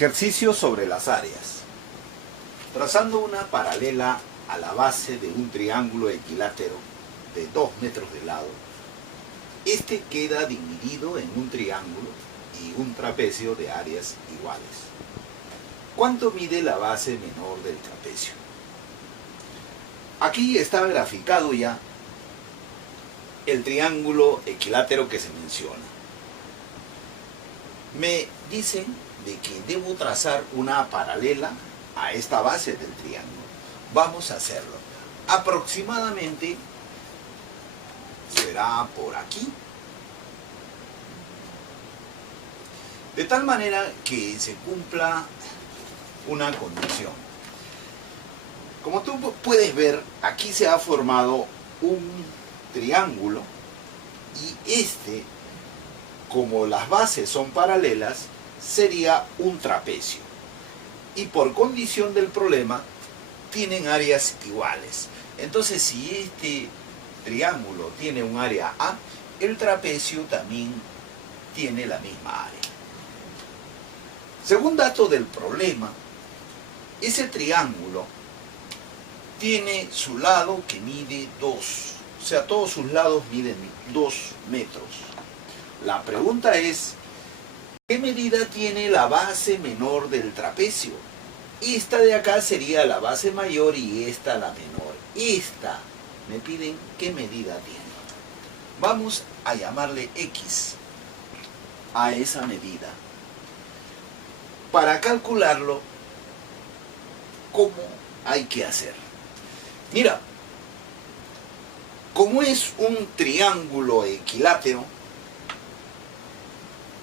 Ejercicio sobre las áreas. Trazando una paralela a la base de un triángulo equilátero de 2 metros de lado, este queda dividido en un triángulo y un trapecio de áreas iguales. ¿Cuánto mide la base menor del trapecio? Aquí está graficado ya el triángulo equilátero que se menciona. Me dicen de que debo trazar una paralela a esta base del triángulo. Vamos a hacerlo. Aproximadamente será por aquí. De tal manera que se cumpla una condición. Como tú puedes ver, aquí se ha formado un triángulo y este, como las bases son paralelas, sería un trapecio. Y por condición del problema, tienen áreas iguales. Entonces, si este triángulo tiene un área A, el trapecio también tiene la misma área. Según dato del problema, ese triángulo tiene su lado que mide 2. O sea, todos sus lados miden 2 metros. La pregunta es, ¿qué medida tiene la base menor del trapecio? Esta de acá sería la base mayor y esta la menor. Esta, me piden qué medida tiene. Vamos a llamarle X a esa medida. Para calcularlo, ¿cómo hay que hacer? Mira, como es un triángulo equilátero,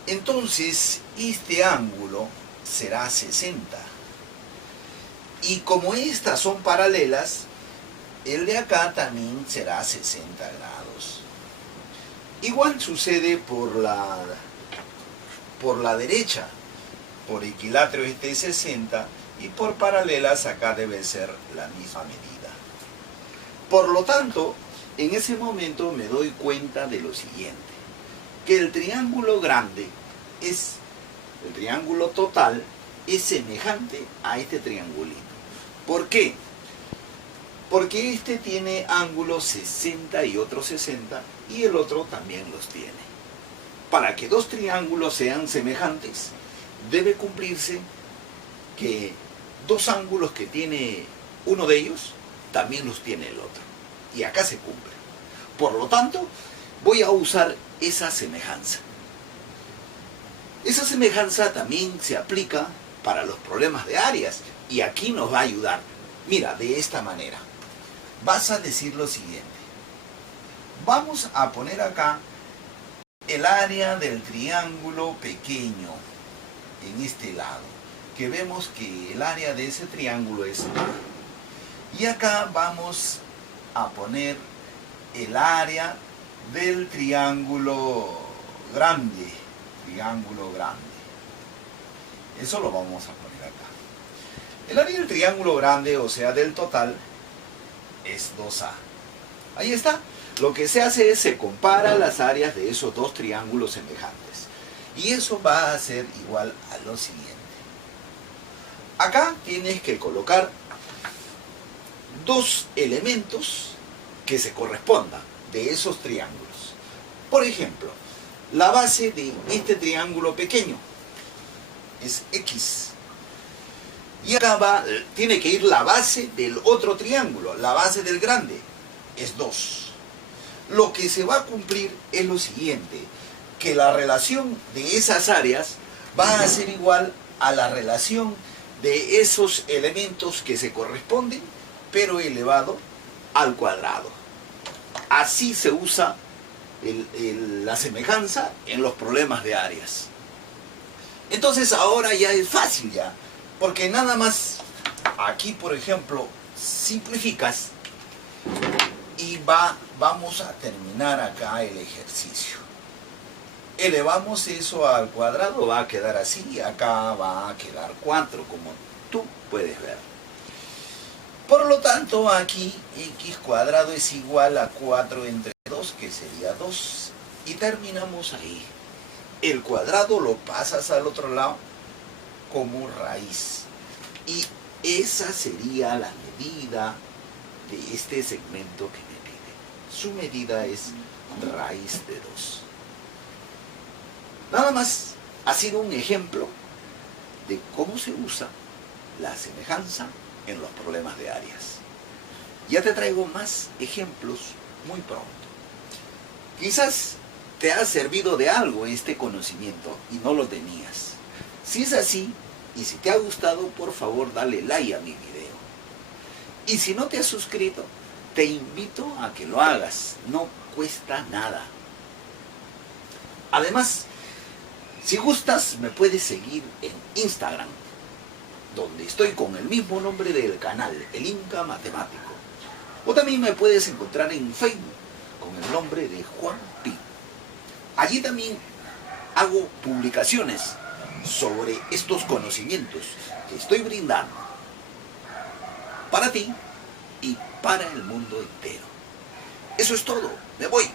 entonces este ángulo será 60. Y como estas son paralelas, el de acá también será 60 grados. Igual sucede por la derecha. Por equilátero este es 60 y por paralelas acá debe ser la misma medida. Por lo tanto, en ese momento me doy cuenta de lo siguiente, que el triángulo grande el triángulo total es semejante a este triangulito. ¿Por qué? Porque este tiene ángulos 60 y otro 60 y el otro también los tiene. Para que dos triángulos sean semejantes, debe cumplirse que dos ángulos que tiene uno de ellos, también los tiene el otro. Y acá se cumple. Por lo tanto, voy a usar esa semejanza. Esa semejanza también se aplica para los problemas de áreas. Y aquí nos va a ayudar. Mira, de esta manera. Vas a decir lo siguiente. Vamos a poner acá el área del triángulo pequeño en este lado, que vemos que el área de ese triángulo es A. Y acá vamos a poner el área del triángulo grande. Eso lo vamos a poner acá. El área del triángulo grande, o sea, del total, es 2A. Ahí está. Lo que se hace es se compara las áreas de esos dos triángulos semejantes. Y eso va a ser igual a lo siguiente. Acá tienes que colocar dos elementos que se correspondan de esos triángulos. Por ejemplo, la base de este triángulo pequeño es X. Y acá tiene que ir la base del otro triángulo, la base del grande, es 2. Lo que se va a cumplir es lo siguiente, que la relación de esas áreas va a ser igual a la relación de esos elementos que se corresponden, pero elevado al cuadrado. Así se usa la semejanza en los problemas de áreas. Entonces ahora ya es fácil ya, porque nada más aquí, por ejemplo, simplificas y vamos a terminar acá el ejercicio. Elevamos eso al cuadrado, va a quedar así, y acá va a quedar 4, como tú puedes ver. Por lo tanto, aquí x cuadrado es igual a 4 entre 2, que sería 2. Y terminamos ahí. El cuadrado lo pasas al otro lado como raíz. Y esa sería la medida de este segmento que me pide. Su medida es raíz de 2. Nada más ha sido un ejemplo de cómo se usa la semejanza en los problemas de áreas. Ya te traigo más ejemplos muy pronto. Quizás te ha servido de algo este conocimiento y no lo tenías. Si es así, y si te ha gustado, por favor dale like a mi video. Y si no te has suscrito, te invito a que lo hagas. No cuesta nada. Además, si gustas, me puedes seguir en Instagram, donde estoy con el mismo nombre del canal, el Inca Matemático. O también me puedes encontrar en Facebook con el nombre de Juan Pi. Allí también hago publicaciones sobre estos conocimientos que estoy brindando para ti y para el mundo entero. Eso es todo. Me voy.